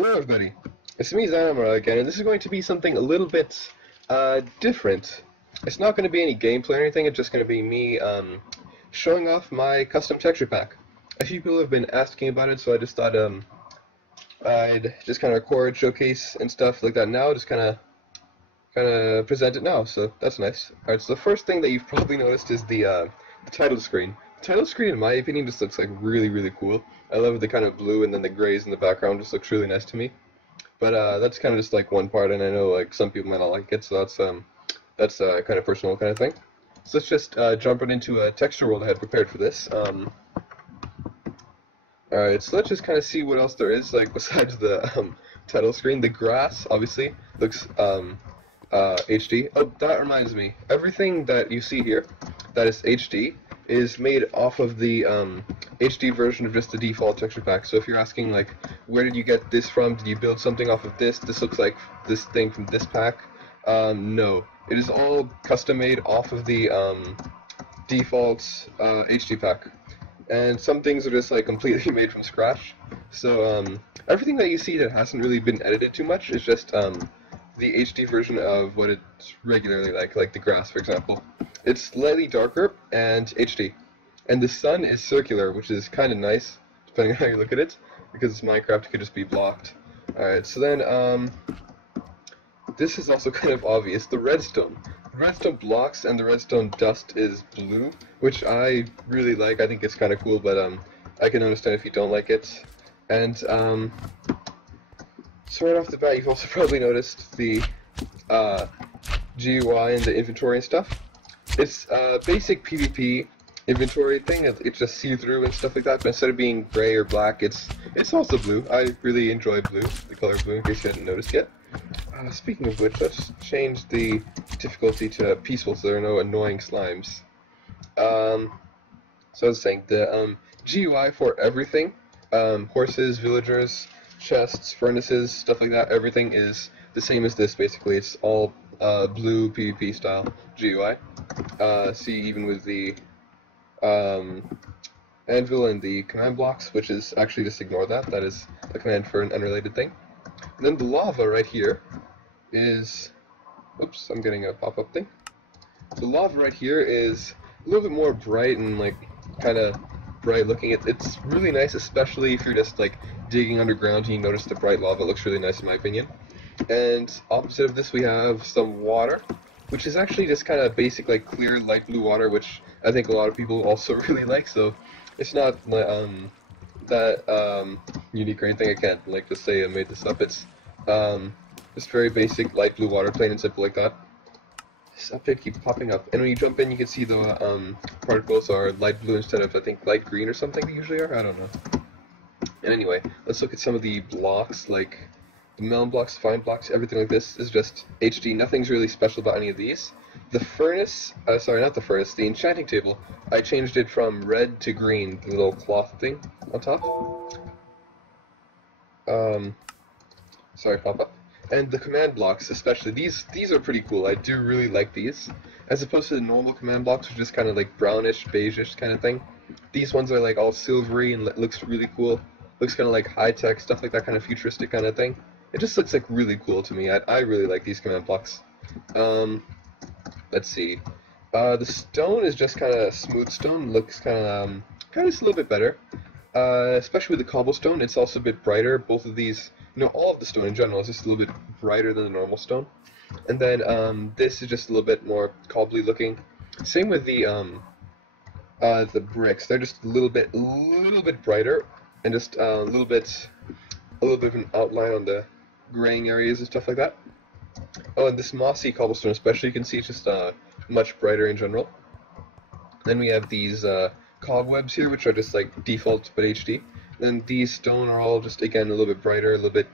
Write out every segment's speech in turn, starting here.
Hello everybody, it's me Xanamra again, and this is going to be something a little bit different. It's not going to be any gameplay or anything, it's just going to be me showing off my custom texture pack. A few people have been asking about it, so I just thought I'd just kind of record, showcase, and stuff like that now, just kind of present it now, so that's nice. Alright, so the first thing that you've probably noticed is the title screen. The title screen, in my opinion, just looks like really cool. I love the kind of blue and then the grays in the background, just looks really nice to me. But that's kind of just like one part, and I know like some people might not like it, so that's kind of personal kind of thing. So let's just jump right into a texture world I had prepared for this. Alright, so let's just kind of see what else there is, like besides the title screen. The grass obviously looks HD. Oh, that reminds me, everything that you see here that is HD is made off of the HD version of just the default texture pack. So if you're asking like, where did you get this from? Did you build something off of this? This looks like this thing from this pack. No, it is all custom made off of the default HD pack. And some things are just like completely made from scratch. So everything that you see that hasn't really been edited too much is just the HD version of what it's regularly like the grass, for example. It's slightly darker and HD. And the sun is circular, which is kind of nice, depending on how you look at it, because it's Minecraft, it could just be blocked. Alright, so then, this is also kind of obvious, the redstone. The redstone blocks and the redstone dust is blue, which I really like. I think it's kind of cool, but I can understand if you don't like it. And so right off the bat, you've also probably noticed the GUI and the inventory and stuff. It's a basic PvP inventory thing. It's just see-through and stuff like that, but instead of being gray or black, it's also blue. I really enjoy blue, the color blue, in case you hadn't noticed yet. Speaking of which, let's change the difficulty to peaceful so there are no annoying slimes. So I was saying, the GUI for everything, horses, villagers, chests, furnaces, stuff like that, everything is the same as this, basically. It's all blue PvP style GUI. See, even with the anvil and the command blocks, which is actually just ignore that. That is a command for an unrelated thing. And then the lava right here is, oops, I'm getting a pop-up thing. The lava right here is a little bit more bright and like kind of bright looking. It's really nice, especially if you're just like digging underground and you notice the bright lava. It looks really nice in my opinion. And opposite of this we have some water, which is actually just kind of basic like clear light blue water, which I think a lot of people also really like. So it's not that unique or anything. I can't like just say I made this up. It's just very basic light blue water, plain and simple like that. This update keeps popping up, and when you jump in, you can see the particles are light blue instead of I think light green or something. They usually are. I don't know. And anyway, let's look at some of the blocks, like the melon blocks, fine blocks, everything like this is just HD. Nothing's really special about any of these. The furnace, sorry, not the furnace, the enchanting table, I changed it from red to green, the little cloth thing on top. Sorry, pop-up. And the command blocks, especially, these are pretty cool. I do really like these. As opposed to the normal command blocks, which is just kind of like brownish, beigeish kind of thing. These ones are like all silvery and looks really cool. Looks kind of like high-tech, stuff like that, kind of futuristic kind of thing. It just looks like really cool to me. I really like these command blocks. Let's see. The stone is just kind of smooth stone. Looks kind of just a little bit better. Especially with the cobblestone, it's also a bit brighter. Both of these, all of the stone in general is just a little bit brighter than the normal stone. And then this is just a little bit more cobbly looking. Same with the bricks. They're just a little bit brighter and just a little bit of an outline on the graying areas and stuff like that. Oh, and this mossy cobblestone especially, you can see it's just much brighter in general. Then we have these cobwebs here, which are just like default but HD. Then these stone are all just again a little bit brighter, a little bit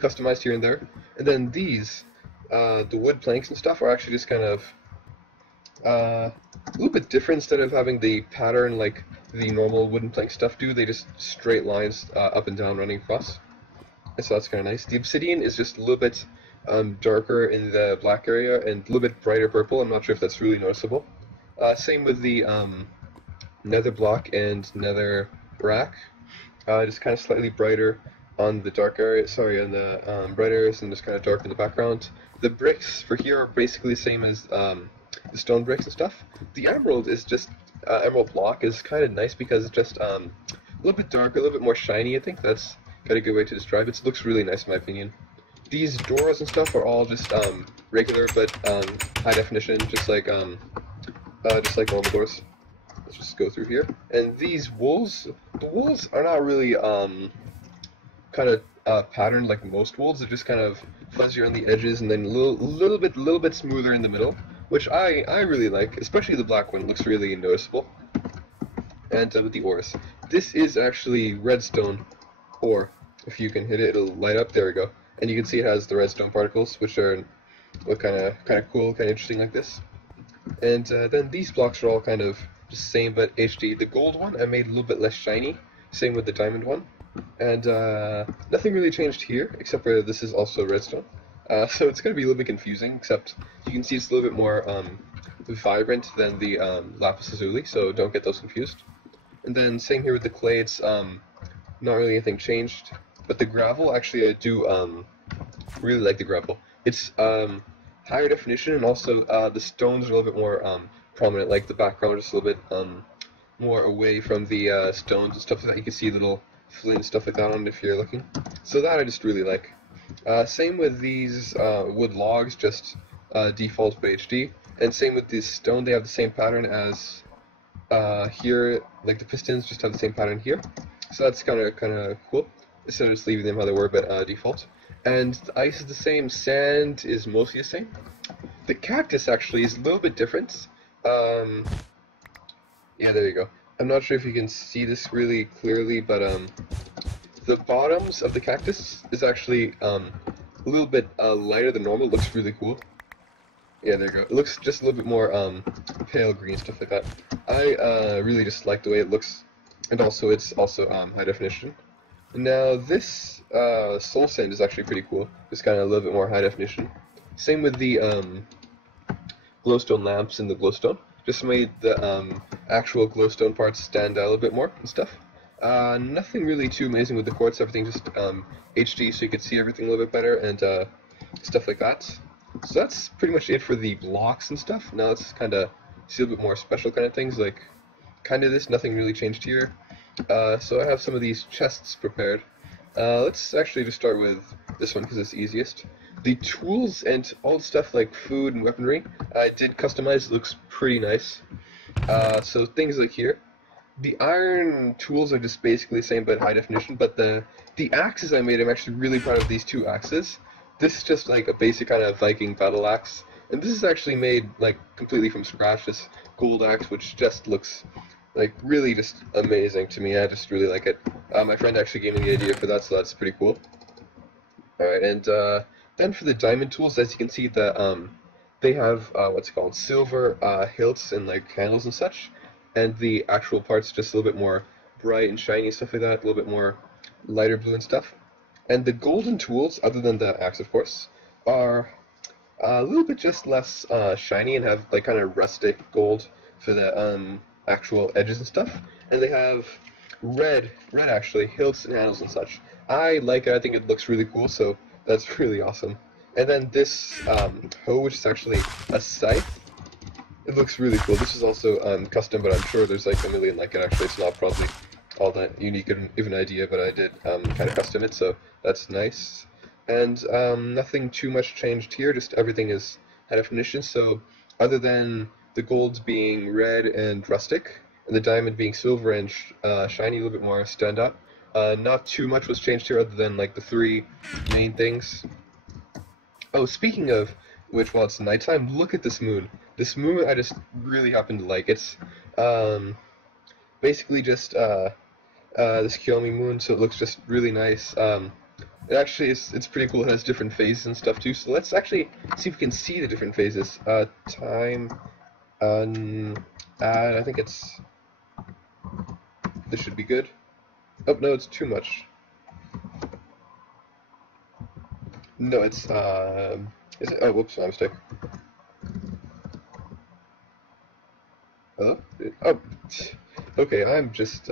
customized here and there. And then these, the wood planks and stuff, are actually just kind of a little bit different. Instead of having the pattern like the normal wooden plank stuff do, they just straight lines up and down running across. And so that's kind of nice. The obsidian is just a little bit darker in the black area and a little bit brighter purple. I'm not sure if that's really noticeable. Same with the nether block and nether rack. Just kind of slightly brighter on the dark area, sorry, on the bright areas, and just kind of dark in the background. The bricks for here are basically the same as the stone bricks and stuff. The emerald is just emerald block is kind of nice because it's just a little bit darker, a little bit more shiny. I think that's kind of a good way to describe it. It looks really nice in my opinion. These doors and stuff are all just regular but high definition, just like normal doors. Let's just go through here. And these wools, the wools are not really kind of patterned like most wools. They're just kind of fuzzier on the edges and then a little bit smoother in the middle, which I really like, especially the black one. It looks really noticeable. And with the ores, this is actually redstone ore. If you can hit it, it'll light up. There we go. And you can see it has the redstone particles, which are look kind of cool, kind of interesting like this. And then these blocks are all kind of just the same but HD. The gold one I made a little bit less shiny. Same with the diamond one. And nothing really changed here, except for this is also redstone. So it's going to be a little bit confusing, except you can see it's a little bit more vibrant than the lapis lazuli, so don't get those confused. And then same here with the clay, it's not really anything changed. But the gravel, actually I do really like the gravel. It's higher definition, and also the stones are a little bit more prominent, like the background is a little bit more away from the stones and stuff like that. You can see little flint and stuff like that on it if you're looking. So that I just really like. Same with these wood logs, just default by HD. And same with this stone, they have the same pattern as here, like the pistons just have the same pattern here. So that's kind of cool. Instead of just leaving them how they were, but default. And the ice is the same, sand is mostly the same. The cactus actually is a little bit different. Yeah, there you go. I'm not sure if you can see this really clearly, but the bottoms of the cactus is actually a little bit lighter than normal. It looks really cool. Yeah, there you go. It looks just a little bit more pale green, stuff like that. I really just like the way it looks, and also it's also high definition. Now this soul sand is actually pretty cool. It's kind of a little bit more high definition. Same with the glowstone lamps and the glowstone. Just made the actual glowstone parts stand out a little bit more and stuff. Nothing really too amazing with the quartz. Everything just HD, so you can see everything a little bit better and stuff like that. So that's pretty much it for the blocks and stuff. Now let's kind of see a little bit more special kind of things, like kind of this. Nothing really changed here. So I have some of these chests prepared. Let's actually just start with this one because it's easiest. The tools and all the stuff like food and weaponry, I did customize. It looks pretty nice. So things like here, the iron tools are just basically the same but high definition. But the axes I made, I'm actually really proud of these two axes. This is just like a basic kind of Viking battle axe, and this is actually made like completely from scratch. This gold axe, which just looks like really just amazing to me. I just really like it. My friend actually gave me the idea for that, so that's pretty cool. Alright, and then for the diamond tools, as you can see, they have what's called silver hilts and like handles and such, and the actual parts just a little bit more bright and shiny, stuff like that, a little bit more lighter blue and stuff. And the golden tools, other than the axe of course, are a little bit just less shiny and have like kind of rustic gold for the actual edges and stuff. And they have red actually, hilts and handles and such. I like it, I think it looks really cool, so that's really awesome. And then this hoe, which is actually a scythe, it looks really cool. This is also custom, but I'm sure there's like a million like it. Actually, it's not probably all that unique of an idea, but I did kind of custom it, so that's nice. And nothing too much changed here, just everything is high definition, so other than the gold being red and rustic, and the diamond being silver and shiny, a little bit more stand up, not too much was changed here other than like the three main things. Oh, speaking of which, while it's nighttime, look at this moon. This moon I just really happen to like. It's basically just this Kiyomi moon, so it looks just really nice. It actually it's pretty cool. It has different phases and stuff too. So let's actually see if we can see the different phases. Time, I think this should be good. Oh no, it's too much. No, it's is it? Oh, whoops, my mistake. Hello? Oh, okay. I'm just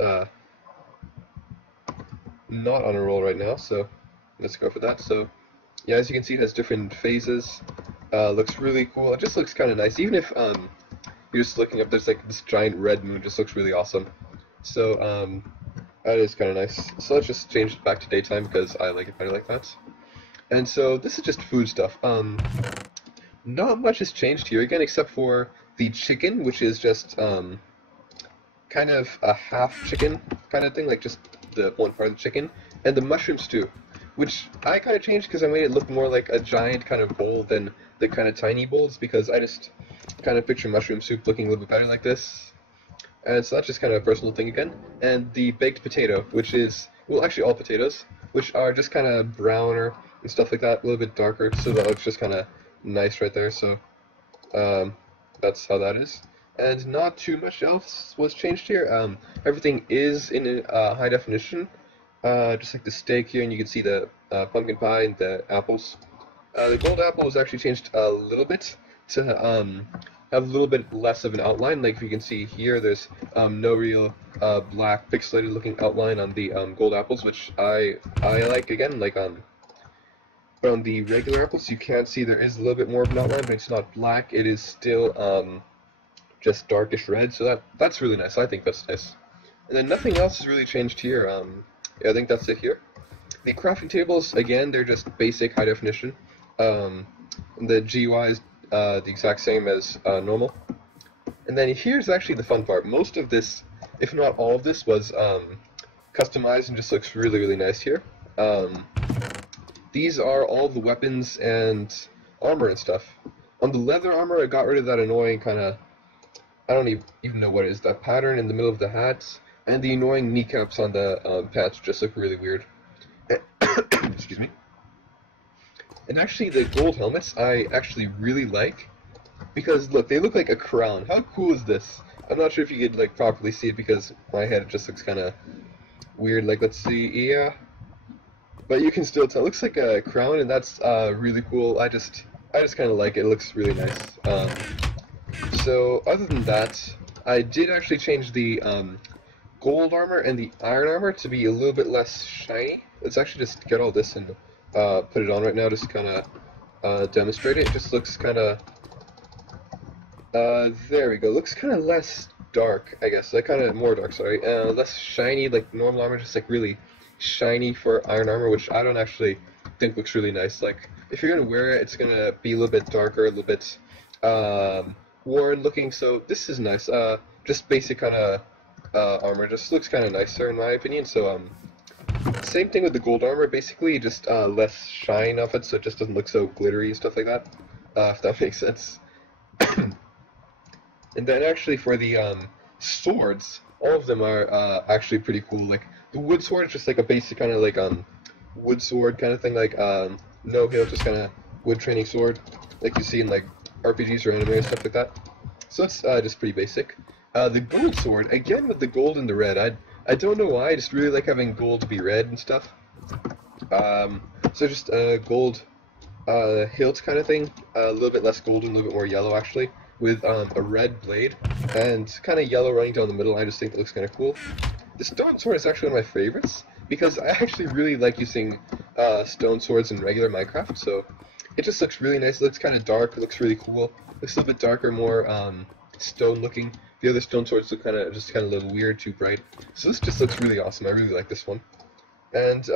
not on a roll right now, so let's go for that. So yeah, as you can see, it has different phases. Looks really cool. It just looks kind of nice. Even if you're just looking up, there's like this giant red moon. Just looks really awesome. So that is kind of nice. So let's just change it back to daytime because I like it better like that. And so this is just food stuff. Not much has changed here again, except for the chicken, which is just kind of a half chicken kind of thing, like just the one part of the chicken, and the mushroom stew, which I kind of changed because I made it look more like a giant kind of bowl than the kind of tiny bowls, because I just kind of picture mushroom soup looking a little bit better like this. And so that's just kind of a personal thing again. And the baked potato, which is, well, actually all potatoes, which are just kind of browner and stuff like that, a little bit darker, so that looks just kind of nice right there. So that's how that is. And not too much else was changed here. Everything is in high definition, just like the steak here, and you can see the pumpkin pie and the apples. The gold apple was actually changed a little bit to have a little bit less of an outline. Like if you can see here, there's no real black pixelated looking outline on the gold apples, which I like. Again, like but on the regular apples, you can see there is a little bit more of an outline, but it's not black. It is still just darkish red, so that's really nice. I think that's nice. And then nothing else has really changed here. Yeah, I think that's it here. The crafting tables, again, they're just basic high definition. The GUI is the exact same as normal. And then here's actually the fun part. Most of this, if not all of this, was customized and just looks really, really nice here. These are all the weapons and armor and stuff. On the leather armor, I got rid of that annoying kind of, I don't even know what it is, that pattern in the middle of the hats, and the annoying kneecaps on the pants just look really weird. Excuse me. And actually, the gold helmets I actually really like, because look, they look like a crown. How cool is this? I'm not sure if you could like properly see it because my head just looks kind of weird. Like, let's see, yeah, but you can still tell. It looks like a crown, and that's really cool. I just kind of like it. It looks really nice. So other than that, I did actually change the gold armor and the iron armor to be a little bit less shiny. Let's actually just get all this and put it on right now, just to kind of demonstrate it. It just looks kind of, there we go. Looks kind of less dark, I guess. Like kind of more dark, sorry. Less shiny, like normal armor, just like really shiny for iron armor, which I don't actually think looks really nice. Like if you're gonna wear it, it's gonna be a little bit darker, a little bit worn looking. So this is nice. Just basic kind of armor just looks kind of nicer in my opinion. So same thing with the gold armor, basically just less shine off it, so it just doesn't look so glittery and stuff like that, if that makes sense. And then actually for the swords, all of them are actually pretty cool. Like the wood sword is just like a basic kind of like wood sword kind of thing, like no hilt, just kind of wood training sword, like you see in like RPGs or anime and stuff like that. So that's just pretty basic. The gold sword, again with the gold and the red, I don't know why, I just really like having gold to be red and stuff. So just a gold hilt kind of thing, a little bit less golden, a little bit more yellow actually, with a red blade, and kind of yellow running down the middle. I just think it looks kind of cool. The stone sword is actually one of my favorites, because I actually really like using stone swords in regular Minecraft, so it just looks really nice. It looks kind of dark, it looks really cool. It looks a little bit darker, more stone looking. The other stone swords look kind of a little weird, too bright. So this just looks really awesome. I really like this one. And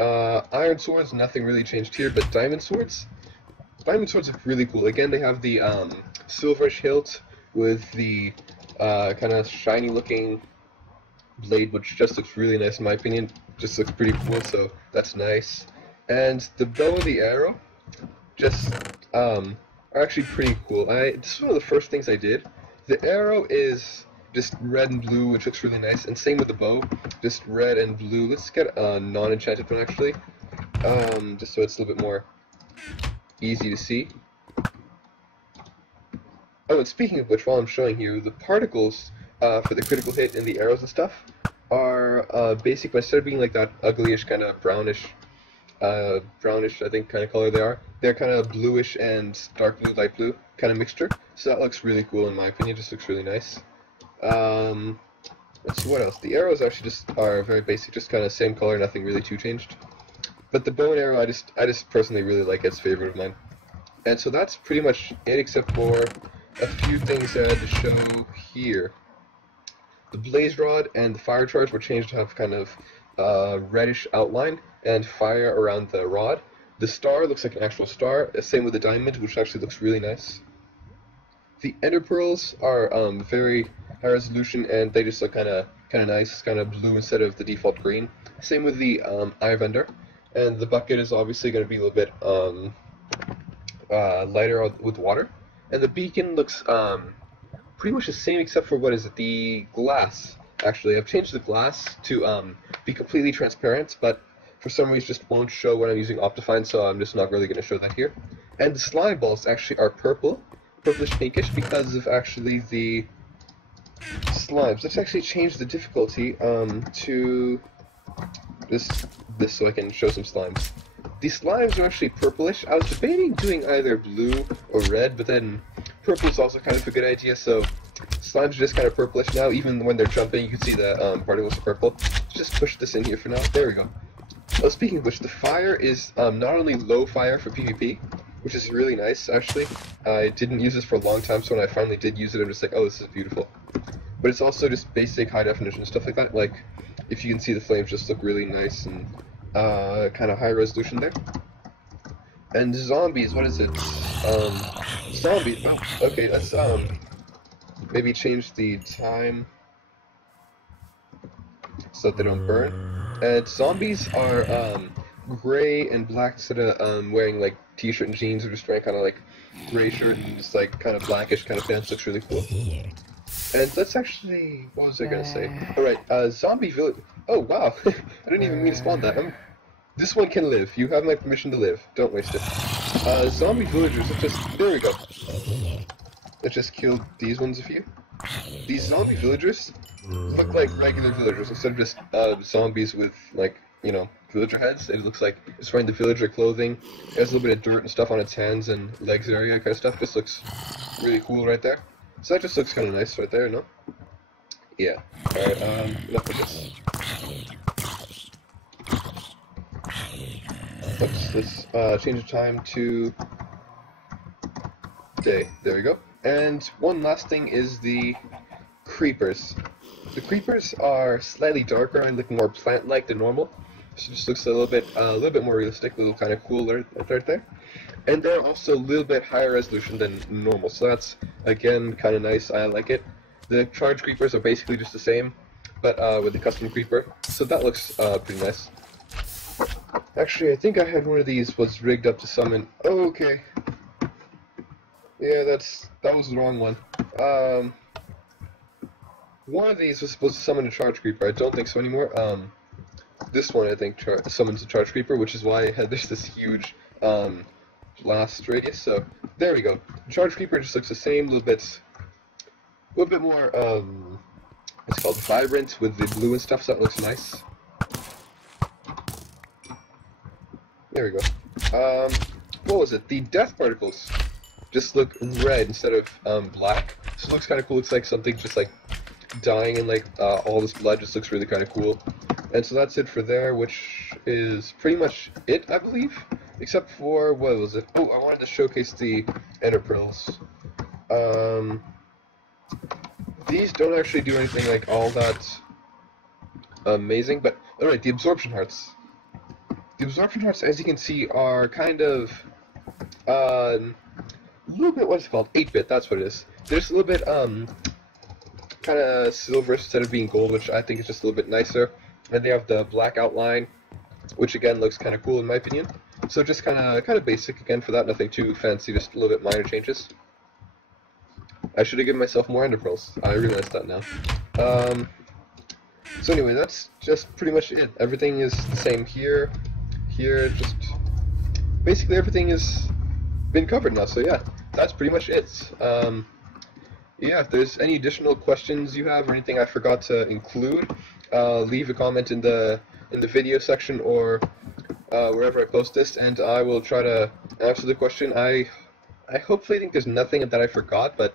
iron swords, nothing really changed here, but diamond swords look really cool. Again, they have the silverish hilt with the kind of shiny looking blade, which just looks really nice in my opinion. Just looks pretty cool, so that's nice. And the bow and the arrow just are actually pretty cool. This is one of the first things I did. The arrow is just red and blue, which looks really nice, and same with the bow, just red and blue. Let's get a non-enchanted one actually, just so it's a little bit more easy to see. Oh, and speaking of which, while I'm showing you, the particles for the critical hit and the arrows and stuff are basic, but instead of being like that uglyish kind of brownish, I think kind of color they're kind of bluish and dark blue, light blue kind of mixture. So that looks really cool in my opinion. Just looks really nice. And Let's see what else. The arrows actually just are very basic, just kind of same color, nothing really too changed. But the bow and arrow, I just personally really like it. It's a favorite of mine. And so that's pretty much it, except for a few things that I had to show here. The blaze rod and the fire charge were changed to have kind of reddish outline and fire around the rod. The star looks like an actual star. Same with the diamond, which actually looks really nice. The ender pearls are very high resolution, and they just look kind of nice, kind of blue instead of the default green. Same with the eye of ender, and the bucket is obviously going to be a little bit lighter with water. And the beacon looks pretty much the same, except for what is it? The glass. Actually, I've changed the glass to be completely transparent, but for some reason just won't show when I'm using Optifine, so I'm just not really going to show that here. And the slime balls actually are purplish pinkish, because of actually the slimes. Let's actually change the difficulty to this so I can show some slimes. The slimes are actually purplish. I was debating doing either blue or red, but then purple is also kind of a good idea, so slimes are just kind of purplish now. Even when they're jumping, you can see the particles are purple. Just push this in here for now. There we go. Oh, speaking of which, the fire is not only low fire for PvP, which is really nice, actually. I didn't use this for a long time, so when I finally did use it, I'm just like, oh, this is beautiful. But it's also just basic high definition stuff like that. Like, if you can see, the flames just look really nice and kind of high resolution there. And zombies, what is it? Zombies. Oh, okay, let's maybe change the time so that they don't burn. And zombies are gray and black instead of wearing like t-shirt and jeans, or just wearing kind of like gray shirt and just like kind of blackish kind of pants. Looks really cool. And let's actually, what was I gonna say? Alright, zombie village. Oh wow, I didn't even mean to spawn that. This one can live. You have my permission to live. Don't waste it. Zombie villagers, there we go. Let's just kill these ones a few. These zombie villagers look like regular villagers instead of just zombies with, like, you know, villager heads. It looks like it's wearing the villager clothing. It has a little bit of dirt and stuff on its hands and legs area kind of stuff. Just looks really cool right there. So that just looks kind of nice right there, no? Yeah. Alright, enough of this. Let's change the time to day. There we go. And one last thing is the creepers. The creepers are slightly darker and look more plant-like than normal. So it just looks a little bit more realistic, a little kind of cooler right there. And they're also a little bit higher resolution than normal, so that's, again, kind of nice. I like it. The charge creepers are basically just the same, but with the custom creeper, so that looks pretty nice. Actually, I think I had one of these was rigged up to summon. Oh, okay. Yeah, that was the wrong one. One of these was supposed to summon a charge creeper. I don't think so anymore. This one I think summons a charge creeper, which is why there's this huge blast radius. So there we go. Charge creeper just looks the same, a little bit more it's called vibrant with the blue and stuff. So that looks nice. There we go. What was it? The death particles just look red instead of black. So it looks kind of cool. Looks like something just like dying and like all this blood just looks really kind of cool. And so that's it for there, which is pretty much it, I believe. Except for, what was it? Oh, I wanted to showcase the ender pearls. These don't actually do anything like all that amazing, but alright, the absorption hearts. The absorption hearts, as you can see, are kind of a little bit, what's it called? 8-bit, that's what it is. They're just a little bit kind of silver instead of being gold, which I think is just a little bit nicer. And they have the black outline, which again looks kind of cool in my opinion. So just kind of basic again for that, nothing too fancy, just a little bit minor changes. I should have given myself more ender pearls. I realized that now. So anyway, that's just pretty much it. Everything is the same here. Here, just basically everything has been covered now. So yeah, that's pretty much it. Yeah, if there's any additional questions you have or anything I forgot to include, leave a comment in the video section or wherever I post this, and I will try to answer the question. I hopefully think there's nothing that I forgot, but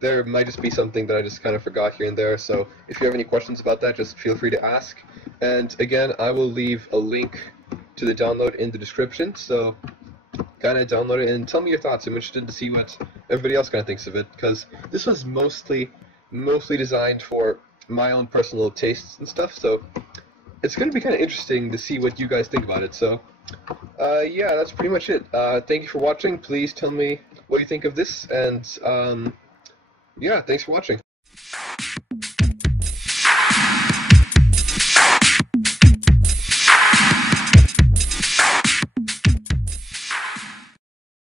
there might just be something that I just kind of forgot here and there, so if you have any questions about that, just feel free to ask. And again, I will leave a link to the download in the description, so kind of download it and tell me your thoughts. I'm interested to see what everybody else kind of thinks of it, because this was mostly designed for my own personal tastes and stuff, so it's going to be kind of interesting to see what you guys think about it. So yeah, that's pretty much it. Thank you for watching. Please tell me what you think of this, and yeah, thanks for watching.